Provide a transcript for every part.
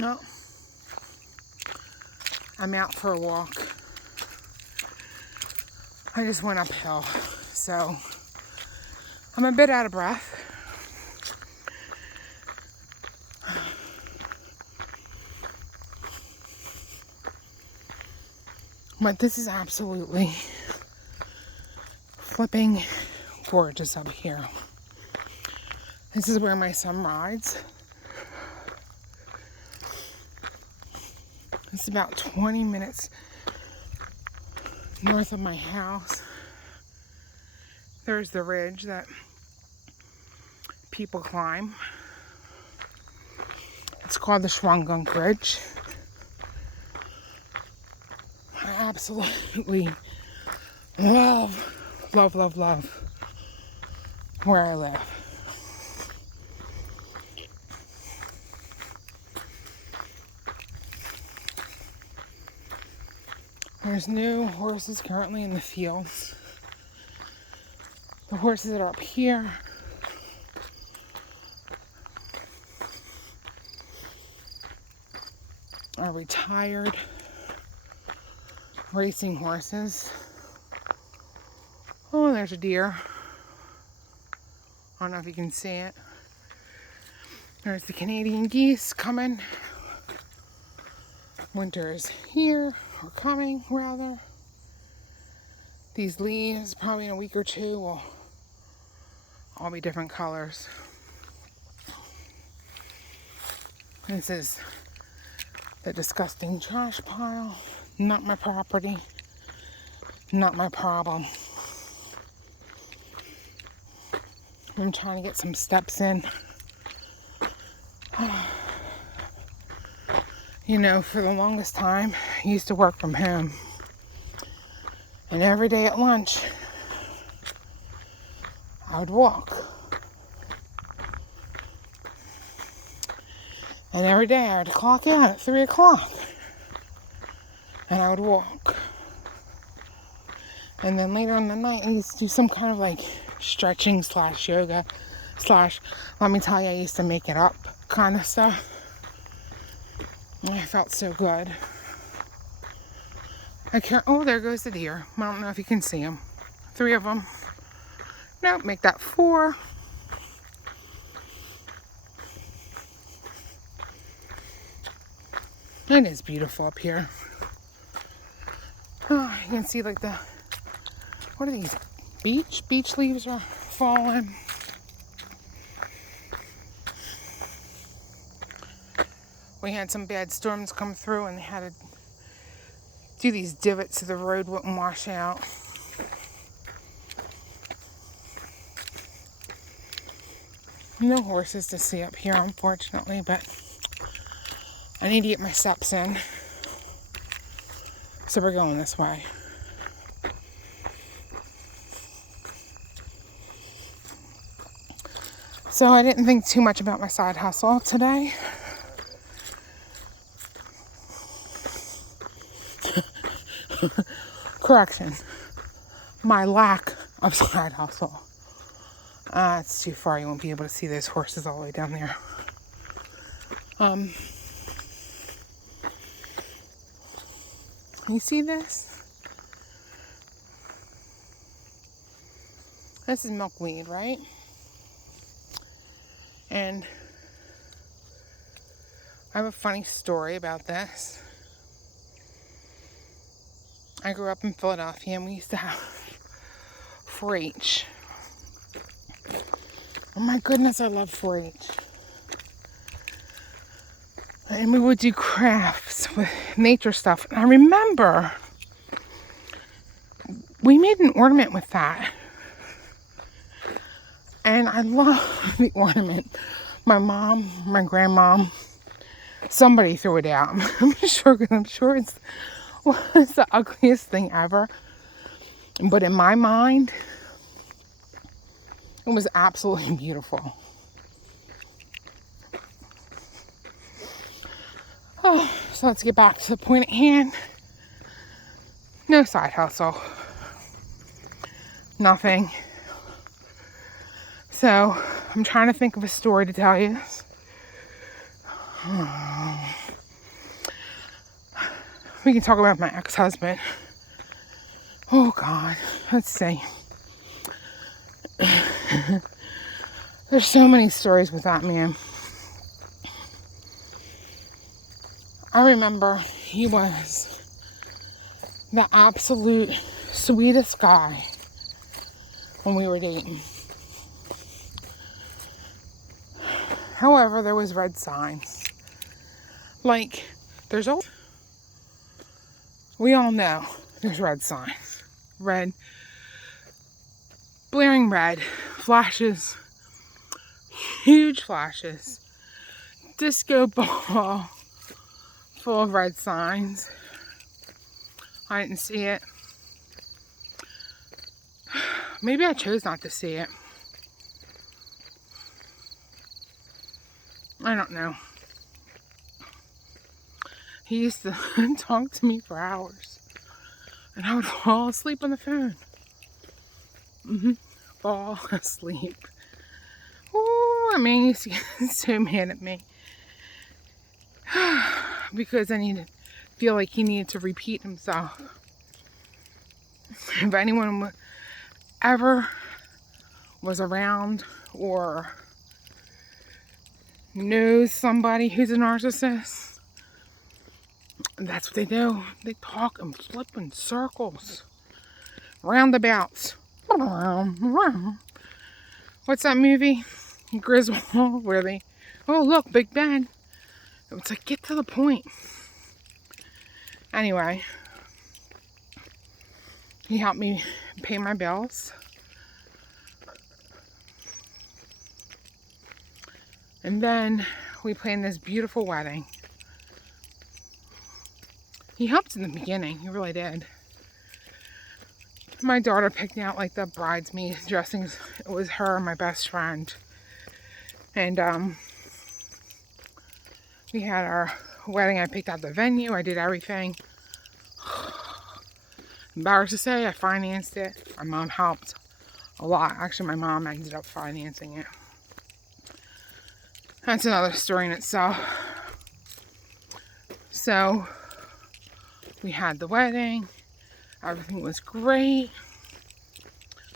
No, I'm out for a walk. I just went uphill, so I'm a bit out of breath. But this is absolutely flipping gorgeous up here. This is where my son rides. It's about 20 minutes north of my house. There's the ridge that people climb. It's called the Schwangunk Ridge. I absolutely love where I live. There's new horses currently in the fields. The horses that are up here are retired racing horses. Oh, there's a deer. I don't know if you can see it. There's the Canadian geese coming. Winter is here, or coming rather. These leaves, probably in a week or two, will all be different colors. This is the disgusting trash pile. Not my property. Not my problem. I'm trying to get some steps in. You know, for the longest time, I used to work from home. And every day at lunch, I would walk. And every day I would clock out at 3 o'clock. And I would walk. And then later in the night, I used to do some kind of like stretching / yoga / let me tell you, I used to make it up kind of stuff. And I felt so good. Oh, there goes the deer. I don't know if you can see them. 3 of them. Nope, make that 4. It is beautiful up here. Oh, you can see like what are these? Beach leaves are falling. We had some bad storms come through and they had to do these divots so the road wouldn't wash out. No horses to see up here, unfortunately, but I need to get my steps in. So we're going this way. So I didn't think too much about my side hustle today. Correction. My lack of side hustle. It's too far. You won't be able to see those horses all the way down there. You see this? This is milkweed, right? And I have a funny story about this. I grew up in Philadelphia and we used to have 4-H. Oh my goodness, I love 4-H. And we would do crafts with nature stuff. And I remember we made an ornament with that. And I love the ornament. My mom, my grandmom, somebody threw it out. I'm sure it's the ugliest thing ever. But in my mind, it was absolutely beautiful. Oh, so let's get back to the point at hand. No side hustle. Nothing. So, I'm trying to think of a story to tell you. We can talk about my ex-husband. Oh God, let's see. There's so many stories with that man. I remember he was the absolute sweetest guy when we were dating. However, there was red signs. Like, we all know there's red signs. Red, blaring red, flashes, huge flashes, disco ball full of red signs. I didn't see it. Maybe I chose not to see it. I don't know. He used to talk to me for hours, and I would fall asleep on the phone. Fall asleep. Ooh, I mean, he used to get so mad at me because I needed to feel like he needed to repeat himself. If anyone ever was around or knows somebody who's a narcissist, that's what they do. They talk and flip in circles, roundabouts. What's that movie, Griswold, where they, oh look, Big Ben. It's like, get to the point. Anyway, he helped me pay my bills. And then we planned this beautiful wedding. He helped in the beginning, he really did. My daughter picked out like the bridesmaid dressings. It was her and my best friend. And we had our wedding. I picked out the venue. I did everything. Embarrassed to say, I financed it. My mom helped a lot. Actually, my mom ended up financing it. That's another story in itself. So we had the wedding. Everything was great.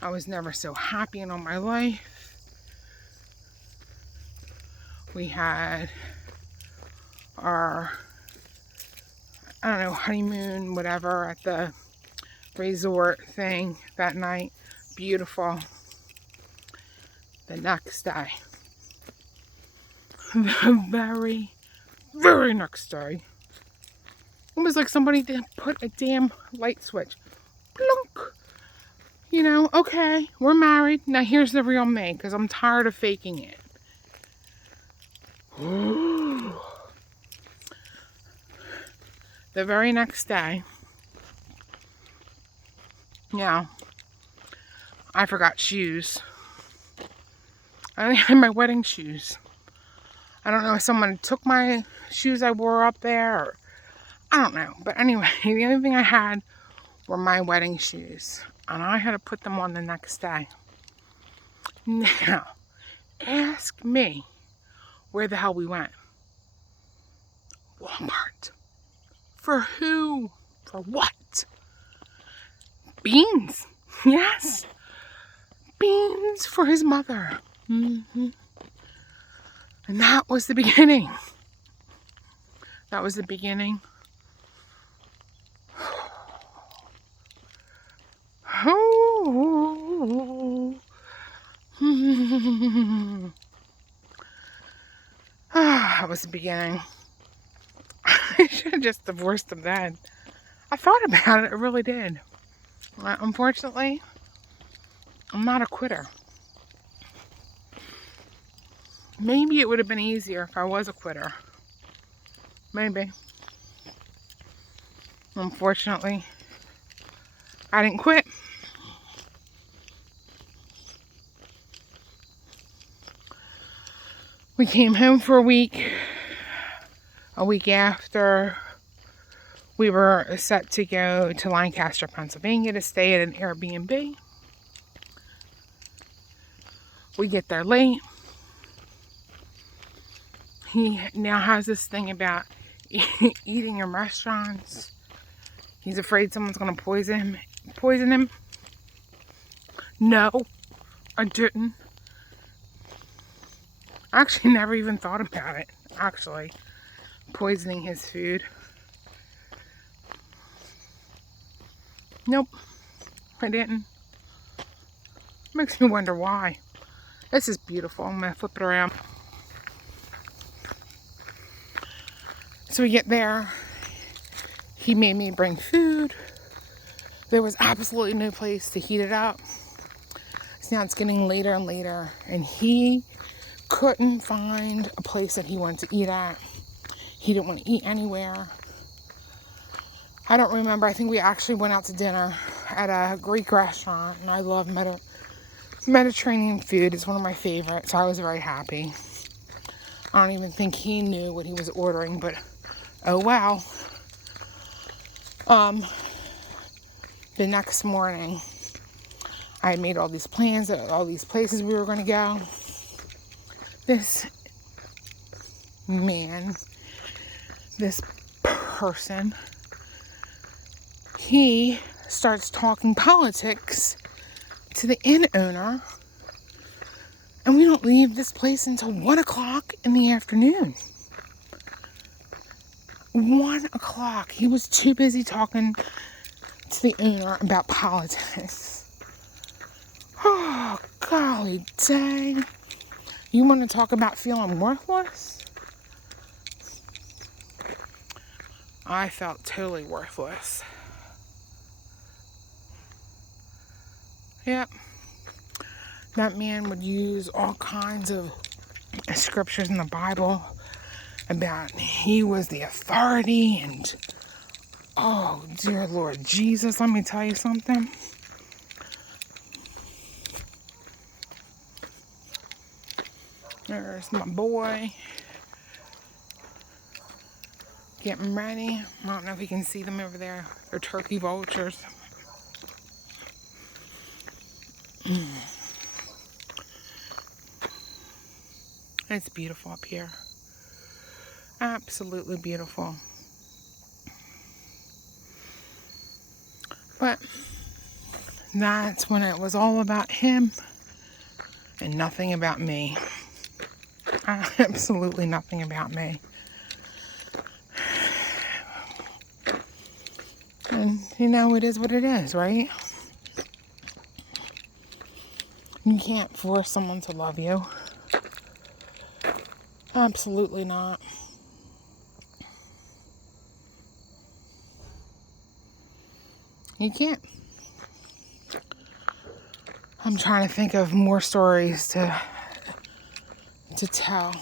I was never so happy in all my life. We had our, I don't know, honeymoon, whatever, at the resort thing that night. Beautiful. The next day, the very, very next day, it was like somebody did put a damn light switch. Plunk. You know, okay, we're married. Now here's the real me, because I'm tired of faking it. The very next day, yeah, I forgot shoes. I only had my wedding shoes. I don't know if someone took my shoes I wore up there, or I don't know. But anyway, the only thing I had were my wedding shoes. And I had to put them on the next day. Now, ask me where the hell we went. Walmart. For who? For what? Beans. Yes. Beans for his mother. And that was the beginning. That was the beginning. Oh. That was the beginning. I should have just divorced him then. I thought about it, I really did. Unfortunately, I'm not a quitter. Maybe it would have been easier if I was a quitter. Maybe. Unfortunately, I didn't quit. We came home for a week. A week after, we were set to go to Lancaster, Pennsylvania to stay at an Airbnb. We get there late. He now has this thing about eating in restaurants. He's afraid someone's going to poison him. No, I didn't. I actually never even thought about it, actually. Poisoning his food. Nope, I didn't. Makes me wonder why. This is beautiful. I'm going to flip it around. So we get there. He made me bring food. There was absolutely no place to heat it up. So now it's getting later and later. And he couldn't find a place that he wanted to eat at. He didn't want to eat anywhere. I don't remember. I think we actually went out to dinner at a Greek restaurant. And I love Mediterranean food. It's one of my favorites. So I was very happy. I don't even think he knew what he was ordering. But oh wow. The next morning, I had made all these plans at all these places we were going to go. This man, this person, he starts talking politics to the inn owner, and we don't leave this place until 1 o'clock in the afternoon. 1 o'clock. He was too busy talking to the owner about politics. Oh, golly dang. You want to talk about feeling worthless? I felt totally worthless. Yep. That man would use all kinds of scriptures in the Bible about he was the authority and oh dear Lord Jesus, let me tell you something. There's my boy getting ready. I don't know if you can see them over there. They're turkey vultures. It's beautiful up here. Absolutely beautiful. But that's when it was all about him and nothing about me. Absolutely nothing about me. And you know, it is what it is, right? You can't force someone to love you. Absolutely not. You can't. I'm trying to think of more stories to tell.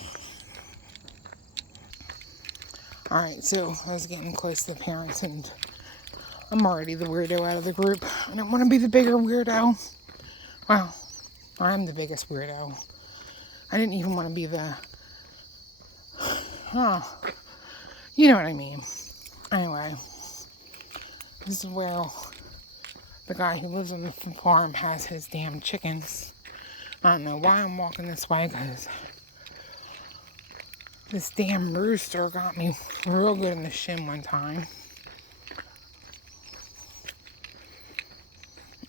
Alright, so I was getting close to the parents and I'm already the weirdo out of the group. I don't want to be the bigger weirdo. Well, I'm the biggest weirdo. I didn't even want to be the... You know what I mean. Anyway, this is where the guy who lives on the farm has his damn chickens. I don't know why I'm walking this way, because this damn rooster got me real good in the shin one time.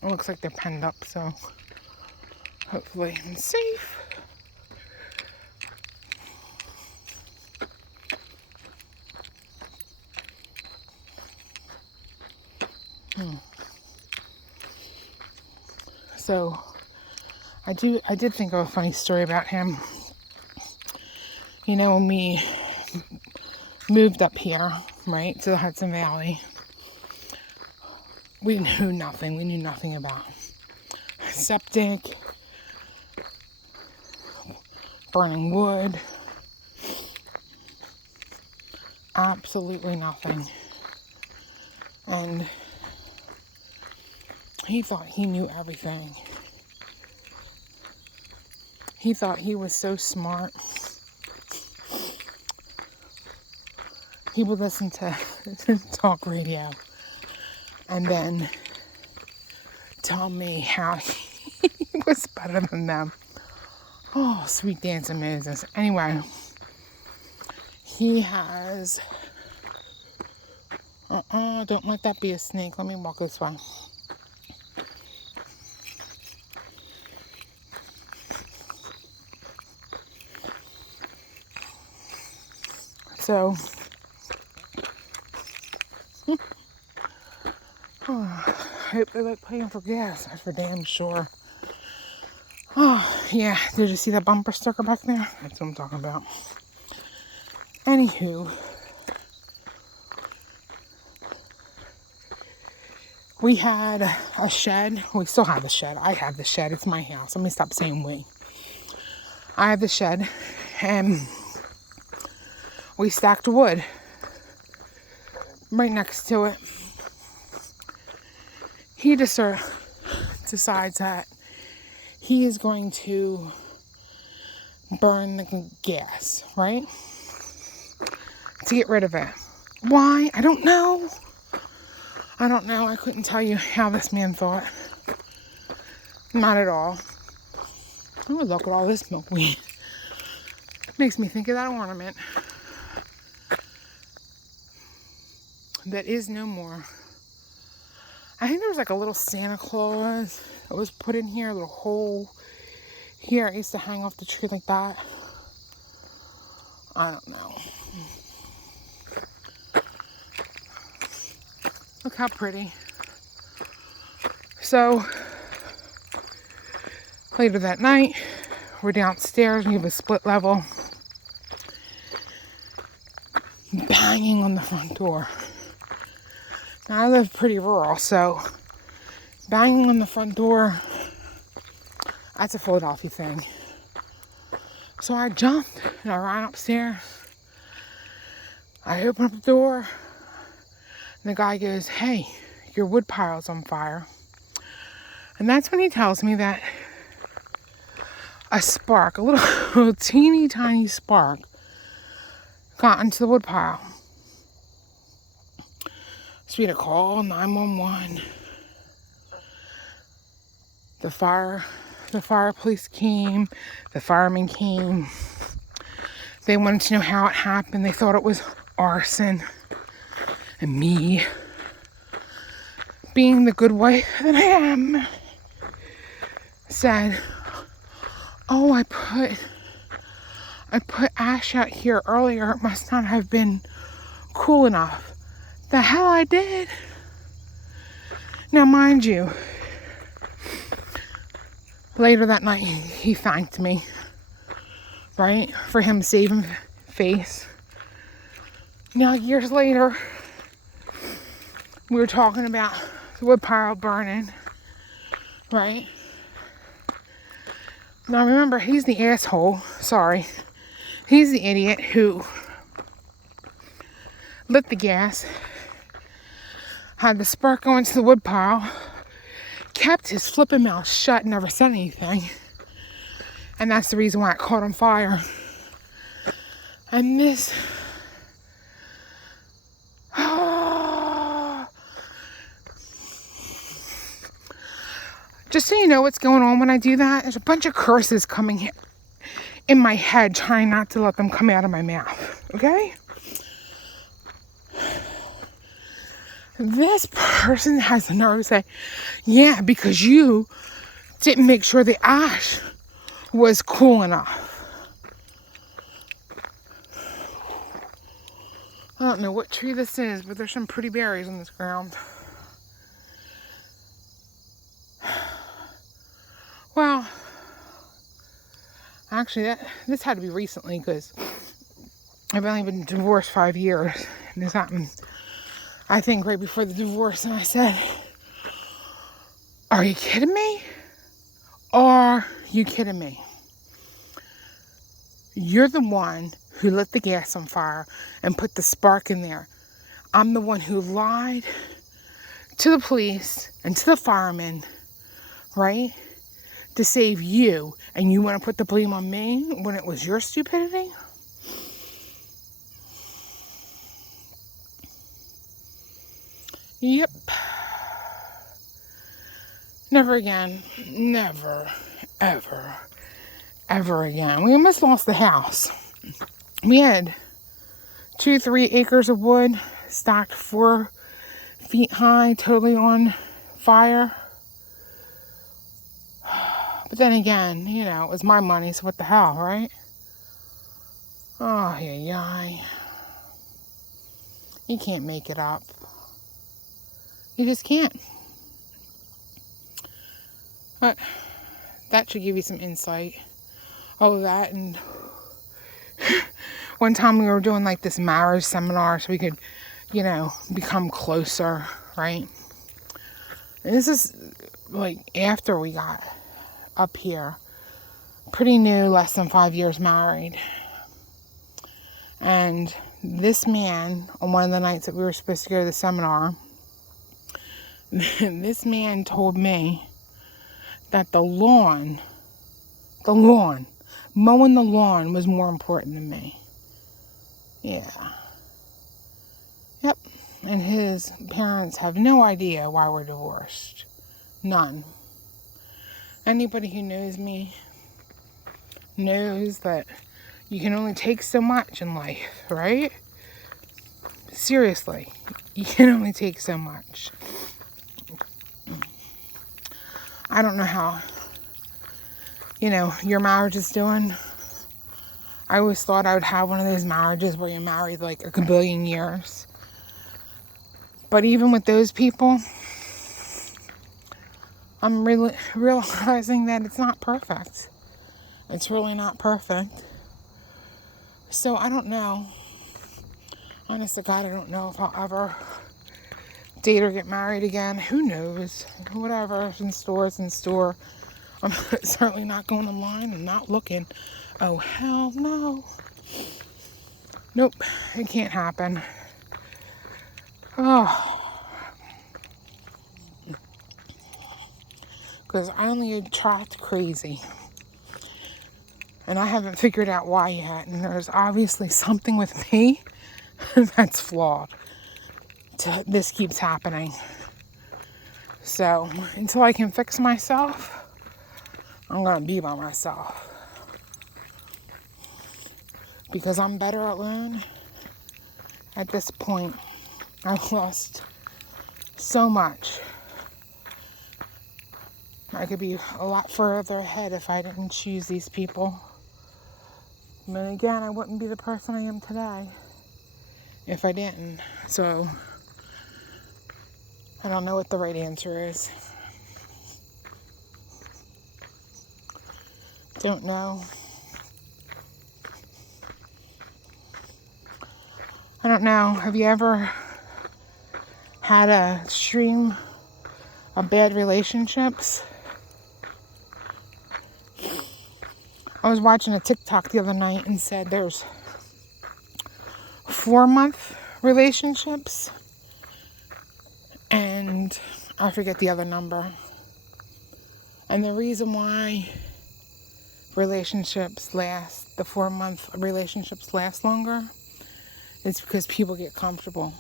It looks like they're penned up, so hopefully I'm safe. So I did think of a funny story about him. You know, when we moved up here, right, to the Hudson Valley, we knew nothing. We knew nothing about septic, burning wood, absolutely nothing. And he thought he knew everything. He thought he was so smart. He would listen to talk radio and then tell me how he was better than them. Oh, sweet dancing Moses. Anyway, he has Don't let that be a snake. Let me walk this way. So, I hope they like paying for gas. That's for damn sure. Oh, yeah. Did you see that bumper sticker back there? That's what I'm talking about. Anywho, we had a shed. We still have the shed. I have the shed. It's my house. Let me stop saying we. I have the shed, and we stacked wood right next to it. He just decides that he is going to burn the gas, right? To get rid of it. Why? I don't know. I couldn't tell you how this man thought. Not at all. Oh, look at all this milkweed. Makes me think of that ornament that is no more. I think there was like a little Santa Claus that was put in here, a little hole here. I used to hang off the tree like that. I don't know. Look how pretty. So, later that night, we're downstairs. We have a split level. Banging on the front door. Now, I live pretty rural, so banging on the front door, that's a Philadelphia thing. So I jumped and I ran upstairs. I opened up the door. And the guy goes, "Hey, your wood pile's on fire." And that's when he tells me that a spark, a little teeny tiny spark, got into the wood pile. So we had to call 911. The fire police came. The firemen came. They wanted to know how it happened. They thought it was arson. And me, being the good wife that I am, said, "Oh, I put ash out here earlier. It must not have been cool enough." The hell I did. Now, mind you, later that night, he thanked me, right, for him saving face. Now, years later, we were talking about the wood pile burning, right? Now, remember, he's the asshole. Sorry. He's the idiot who lit the gas, had the spark go into the wood pile, kept his flipping mouth shut, never said anything. And that's the reason why it caught on fire. And this... Just so you know what's going on when I do that, there's a bunch of curses coming in my head, trying not to let them come out of my mouth, okay? This person has the nerve to say, "Yeah, because you didn't make sure the ash was cool enough." I don't know what tree this is, but there's some pretty berries on this ground. Well, actually, this had to be recently because I've only been divorced 5 years. And this happened, I think, right before the divorce. And I said, "Are you kidding me? Are you kidding me? You're the one who lit the gas on fire and put the spark in there. I'm the one who lied to the police and to the firemen, right? To save you, and you want to put the blame on me when it was your stupidity?" Yep. Never again. Never, ever, ever again. We almost lost the house. We had 2-3 acres of wood stacked 4 feet high, totally on fire. But then again, you know, it was my money, so what the hell, right? Oh, yeah. You can't make it up. You just can't. But that should give you some insight. Oh, that, and one time we were doing like this marriage seminar so we could, you know, become closer, right? And this is like after we got up here. Pretty new, less than 5 years married. And this man, on one of the nights that we were supposed to go to the seminar, this man told me that the lawn, mowing the lawn was more important than me. Yeah. Yep. And his parents have no idea why we're divorced. None. Anybody who knows me knows that you can only take so much in life, right? Seriously, you can only take so much. I don't know how, you know, your marriage is doing. I always thought I would have one of those marriages where you're married like a billion years. But even with those people, I'm really realizing that it's not perfect. It's really not perfect. So I don't know. Honest to God, I don't know if I'll ever date or get married again. Who knows? Whatever's in store is in store. I'm certainly not going online and not looking. Oh, hell no. Nope, it can't happen. Oh. Because I only attract crazy. And I haven't figured out why yet. And there's obviously something with me that's flawed. This keeps happening. So until I can fix myself, I'm going to be by myself. Because I'm better alone. At this point, I've lost so much. I could be a lot further ahead if I didn't choose these people. But again, I wouldn't be the person I am today if I didn't. So I don't know what the right answer is. Don't know. I don't know. Have you ever had a stream of bad relationships? I was watching a TikTok the other night and said there's 4-month relationships and I forget the other number. And the reason why relationships last, the 4-month relationships last longer, is because people get comfortable.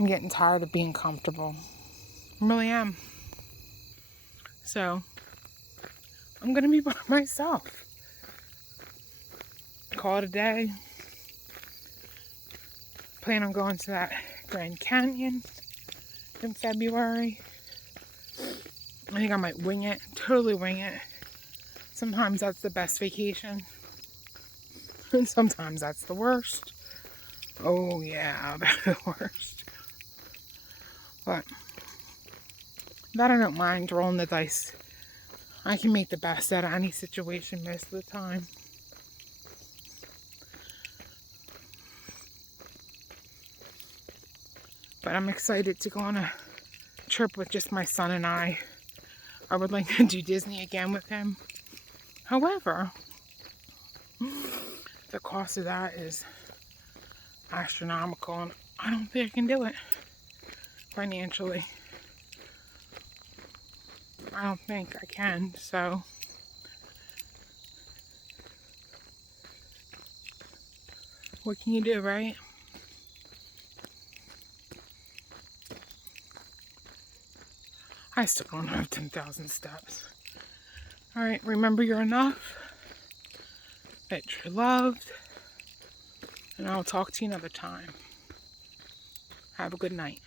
I'm getting tired of being comfortable. I really am. So, I'm going to be by myself. Call it a day. Plan on going to that Grand Canyon in February. I think I might wing it. Totally wing it. Sometimes that's the best vacation. And sometimes that's the worst. Oh yeah, that's the worst. But that I don't mind rolling the dice. I can make the best out of any situation most of the time. But I'm excited to go on a trip with just my son and I. I would like to do Disney again with him. However, the cost of that is astronomical and I don't think I can do it financially. I don't think I can, so what can you do, right? I still don't have 10,000 steps. Alright, remember you're enough, that you're loved, And I'll talk to you another time. Have a good night.